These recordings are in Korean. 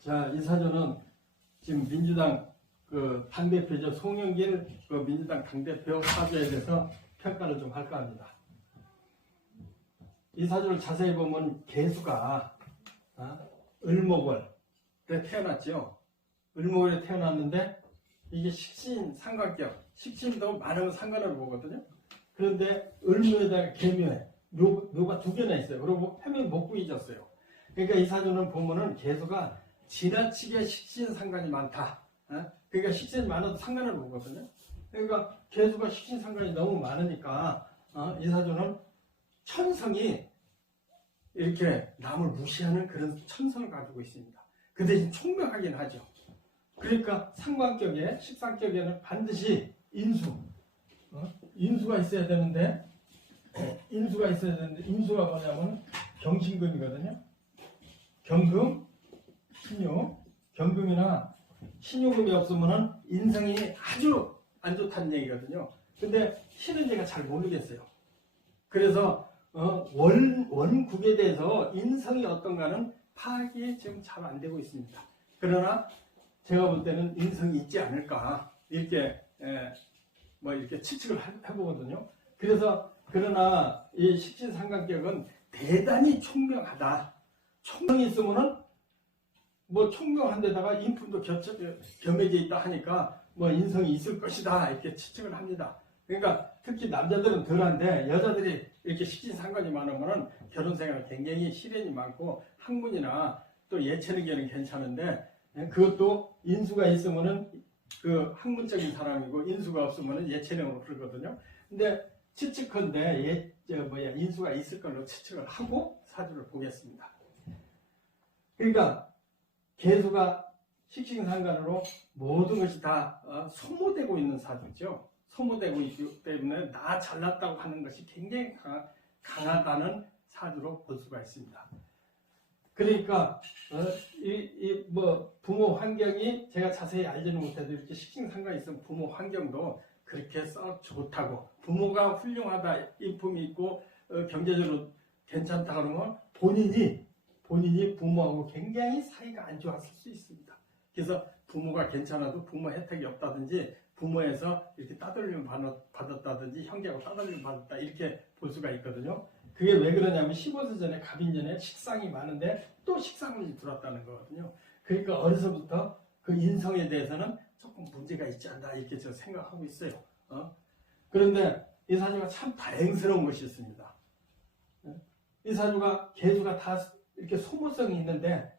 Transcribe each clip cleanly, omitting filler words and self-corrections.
자, 이 사주는 지금 민주당 그 당대표죠. 송영길 그 민주당 당대표 사주에 대해서 평가를 좀 할까 합니다. 이 사주를 자세히 보면 개수가 을목월에 태어났죠. 을목월에 태어났는데 이게 식신 상관격, 식신도 많으면 상관을 보거든요. 그런데 을묘에다가 개묘에 묘가 두 개나 있어요. 그리고 해면 목구이 졌어요. 그러니까 이 사주는 보면은 개수가 지나치게 식신 상관이 많다. 그러니까 식신이 많아도 상관을 보거든요. 그러니까 개수가 식신 상관이 너무 많으니까 이 사주는 천성이 이렇게 남을 무시하는 그런 천성을 가지고 있습니다. 그 대신 총명하긴 하죠. 그러니까 상관격에 식상격에는 반드시 인수가 있어야 되는데 인수가 뭐냐면 경신금이거든요. 경금, 신유, 경금이나 신유금이 없으면은 인성이 아주 안 좋다는 얘기거든요. 근데 신은 제가 잘 모르겠어요. 그래서 원국에 대해서 인성이 어떤가는 파악이 지금 잘 안 되고 있습니다. 그러나 제가 볼 때는 인성이 있지 않을까 이렇게 이렇게 측을 해보거든요. 그래서 그러나 이 식신상관격은 대단히 총명하다. 총명이 있으면은 총명한 데다가 인품도 겸해져 있다 하니까 인성이 있을 것이다 이렇게 추측을 합니다. 그러니까 특히 남자들은 덜한데 여자들이 이렇게 식신상관이 많으면은 결혼 생활 굉장히 시련이 많고 학문이나 또 예체능에는 괜찮은데 그것도 인수가 있으면은 그 학문적인 사람이고 인수가 없으면은 예체능으로 그러거든요. 근데 추측컨대 인수가 있을 걸로 추측을 하고 사주를 보겠습니다. 그러니까 개수가 식신상관으로 모든 것이 다 소모되고 있는 사주죠. 소모되고 있기 때문에 나 잘났다고 하는 것이 굉장히 강하다는 사주로 볼 수가 있습니다. 그러니까 부모 환경이 제가 자세히 알지는 못해도 이렇게 식신상관이 있으면 부모 환경도 그렇게 썩 좋다고 부모가 훌륭하다 인품이 있고 경제적으로 괜찮다 그러면 본인이 부모하고 굉장히 사이가 안 좋았을 수 있습니다. 그래서 부모가 괜찮아도 부모 혜택이 없다든지 부모에서 이렇게 따돌림 받았다든지 형제하고 따돌림 받았다 이렇게 볼 수가 있거든요. 그게 왜 그러냐면 15세 전에 갑인전에 식상이 많은데 또 식상운이 들어왔다는 거거든요. 그러니까 어려서부터 그 인성에 대해서는 조금 문제가 있지 않나 이렇게 제가 생각하고 있어요. 그런데 이 사주가 참 다행스러운 것이 있습니다. 이 사주가 개수가 다 이렇게 소모성이 있는데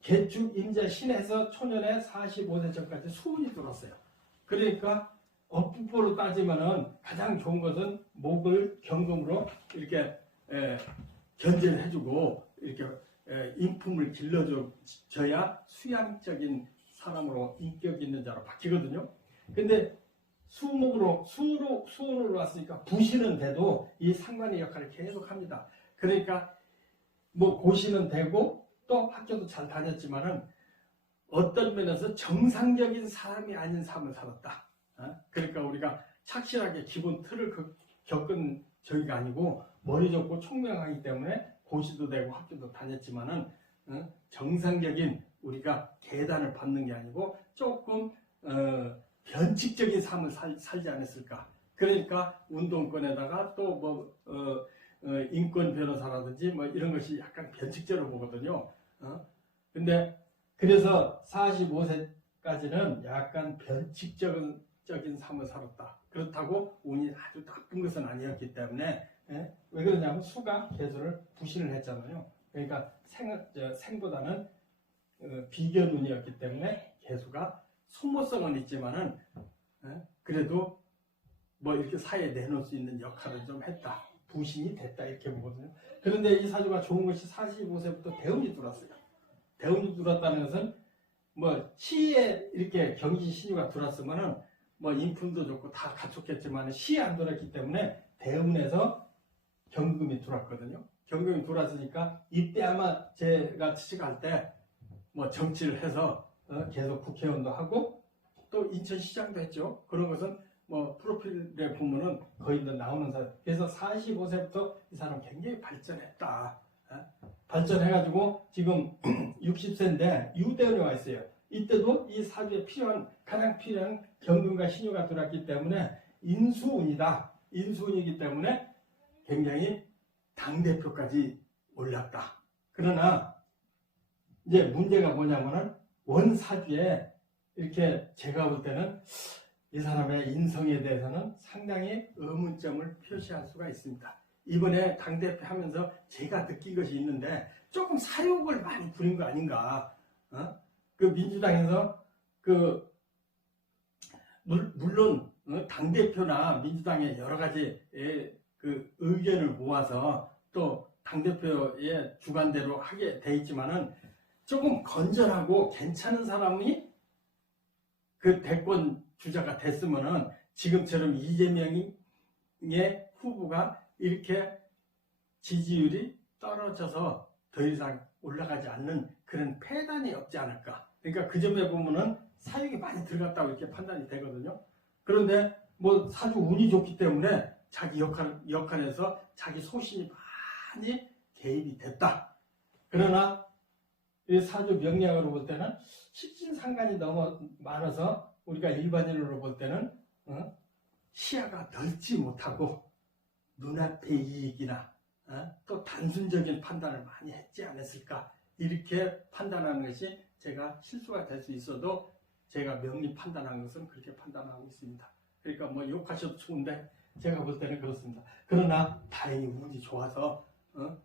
개축 임자 신에서 초년에 45세 전까지 수운이 들어왔어요. 그러니까 업부포로 따지면은 가장 좋은 것은 목을 경금으로 이렇게 견제를 해주고 이렇게 인품을 길러줘야 수양적인 사람으로 인격 있는 자로 바뀌거든요. 근데 수운으로 왔으니까 부신은 돼도 이 상관의 역할을 계속 합니다. 그러니까 고시는 되고 또 학교도 잘 다녔지만은 어떤 면에서 정상적인 사람이 아닌 삶을 살았다. 그러니까 우리가 착실하게 기본 틀을 겪은 저희가 아니고 머리 좋고 총명하기 때문에 고시도 되고 학교도 다녔지만은 정상적인 우리가 계단을 밟는 게 아니고 조금 변칙적인 삶을 살지 않았을까. 그러니까 운동권에다가 또 인권 변호사라든지 이런 것이 약간 변칙적으로 보거든요. 근데 그래서 45세까지는 약간 변칙적인 삶을 살았다. 그렇다고 운이 아주 나쁜 것은 아니었기 때문에 왜 그러냐면 수가 개수를 부신을 했잖아요. 그러니까 생보다는 비견운이었기 때문에 개수가 소모성은 있지만은 그래도 이렇게 사회에 내놓을 수 있는 역할을 좀 했다. 부신이 됐다 이렇게 보거든요. 그런데 이 사주가 좋은 것이 45세부터 대운이 들어왔어요. 대운이 들어왔다는 것은 시에 이렇게 경지 신유가 들어왔으면은 인품도 좋고 다 갖췄겠지만 시에 안 들어왔기 때문에 대운에서 경금이 들어왔거든요. 경금이 들어왔으니까 이때 아마 제가 취직할 때 정치를 해서 계속 국회의원도 하고 또 인천시장도 했죠. 그런 것은 프로필에 보면은 거의 나오는 사람. 그래서 45세부터 이 사람 굉장히 발전했다. 발전해가지고 지금 60세인데 유대원에 와 있어요. 이때도 이 사주에 가장 필요한 경금과 신유가 들어왔기 때문에 인수운이다. 인수운이기 때문에 굉장히 당대표까지 올랐다. 그러나 이제 문제가 뭐냐면은 원사주에 이렇게 제가 볼 때는 이 사람의 인성에 대해서는 상당히 의문점을 표시할 수가 있습니다. 이번에 당대표 하면서 제가 느낀 것이 있는데 조금 사욕을 많이 부린 거 아닌가. 그 민주당에서 물론 당대표나 민주당의 여러 가지 그 의견을 모아서 또 당대표의 주관대로 하게 돼 있지만은 조금 건전하고 괜찮은 사람이 그 대권 주자가 됐으면은 지금처럼 이재명의 후보가 이렇게 지지율이 떨어져서 더 이상 올라가지 않는 그런 패단이 없지 않을까. 그러니까 그 점에 보면은 사육이 많이 들어갔다고 이렇게 판단이 되거든요. 그런데 뭐 사주 운이 좋기 때문에 자기 역할에서 자기 소신이 많이 개입이 됐다. 그러나 이 사주 명리학으로 볼 때는 식신상관이 너무 많아서 우리가 일반인으로 볼 때는 시야가 넓지 못하고 눈앞의 이익이나 또 단순적인 판단을 많이 했지 않았을까, 이렇게 판단하는 것이 제가 실수가 될 수 있어도 제가 명리 판단한 것은 그렇게 판단하고 있습니다. 그러니까 뭐 욕하셔도 좋은데 제가 볼 때는 그렇습니다. 그러나 다행히 운이 좋아서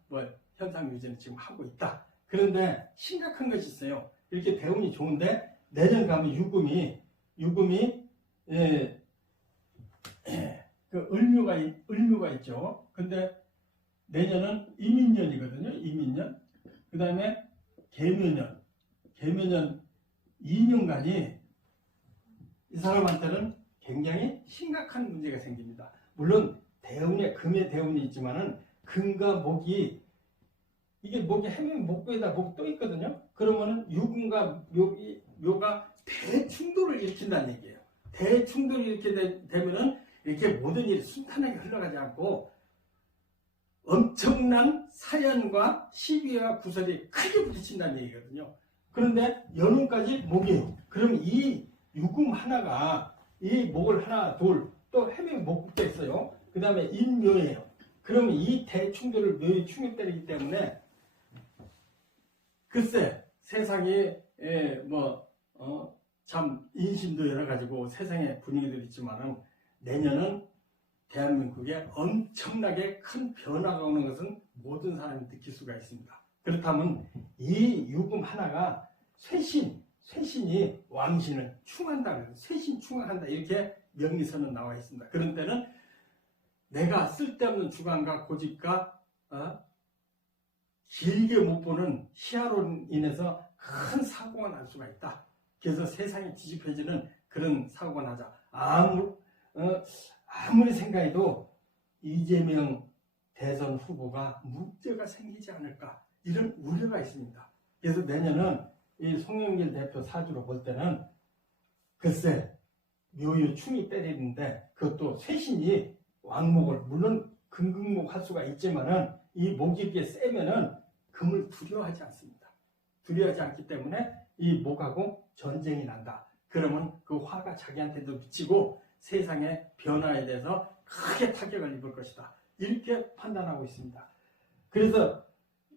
뭐 현상 유지는 지금 하고 있다. 그런데 심각한 것이 있어요. 이렇게 대운이 좋은데 내년 가면 유금이 그 을묘가 있죠. 근데 내년은 이민년이거든요. 이민년. 그 다음에 계묘년 2년간이 이 사람한테는 굉장히 심각한 문제가 생깁니다. 물론 금의 대운이 있지만은 금과 목이, 이게 목이 해면 목구에다 목이 또 있거든요. 그러면은 유금과 묘가 대충돌을 일으킨다는 얘기예요. 대충돌이 이렇게 되면은 이렇게 모든 일이 순탄하게 흘러가지 않고 엄청난 사연과 시비와 구설이 크게 부딪힌다는 얘기거든요. 그런데 연운까지 목이에요. 그럼 이 유금 하나가 이 목을 하나 둘 또 해명이 목국도 있어요. 그 다음에 인묘예요. 그러면 이 대충돌을 묘에 충격 때리기 때문에 글쎄 세상에 참 인심도 여러 가지고 세상의 분위기들이 있지만은 내년은 대한민국에 엄청나게 큰 변화가 오는 것은 모든 사람이 느낄 수가 있습니다. 그렇다면 이 유금 하나가 쇠신이 왕신을 충한다. 쇠신 충한다. 이렇게 명리서는 나와 있습니다. 그런 때는 내가 쓸데없는 주관과 고집과 길게 못 보는 시야로 인해서 큰 사고가 날 수가 있다. 그래서 세상이 뒤집혀지는 그런 사고가 나자 아무리 생각해도 이재명 대선 후보가 문제가 생기지 않을까, 이런 우려가 있습니다. 그래서 내년은 이 송영길 대표 사주로 볼 때는 글쎄 묘유 충이 때리는데 그것도 쇠신이 왕목을, 물론 금극목 할 수가 있지만은 이 목이 이렇게 세면은 금을 두려워하지 않습니다. 두려워하지 않기 때문에 이 목하고 전쟁이 난다. 그러면 그 화가 자기한테도 미치고 세상의 변화에 대해서 크게 타격을 입을 것이다. 이렇게 판단하고 있습니다. 그래서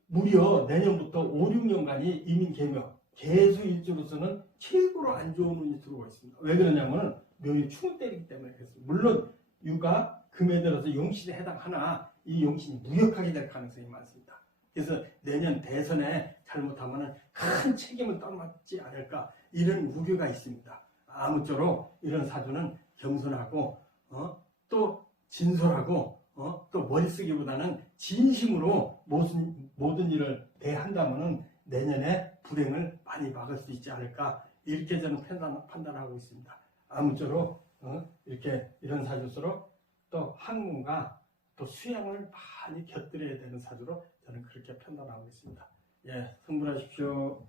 무려 내년부터 5, 6년간이 이민개묘 개수일주로서는 최고로 안 좋은 운이 들어오고 있습니다. 왜 그러냐면 묘이 충을 때리기 때문에 그렇습니다. 물론 유가 금에 들어서 용신에 해당하나 이 용신이 무력하게 될 가능성이 많습니다. 그래서 내년 대선에 잘못하면 큰 책임을 떠맡지 않을까, 이런 우려가 있습니다. 아무쪼록 이런 사주는 겸손하고 또 진솔하고 또 머리 쓰기보다는 진심으로 모든 일을 대한다면 내년에 불행을 많이 막을 수 있지 않을까, 이렇게 저는 판단하고 있습니다. 아무쪼록 이렇게 이런 사주수로 또 학문과 또 수양을 많이 곁들여야 되는 사주로 저는 그렇게 판단하고 있습니다. 예, 성불하십시오.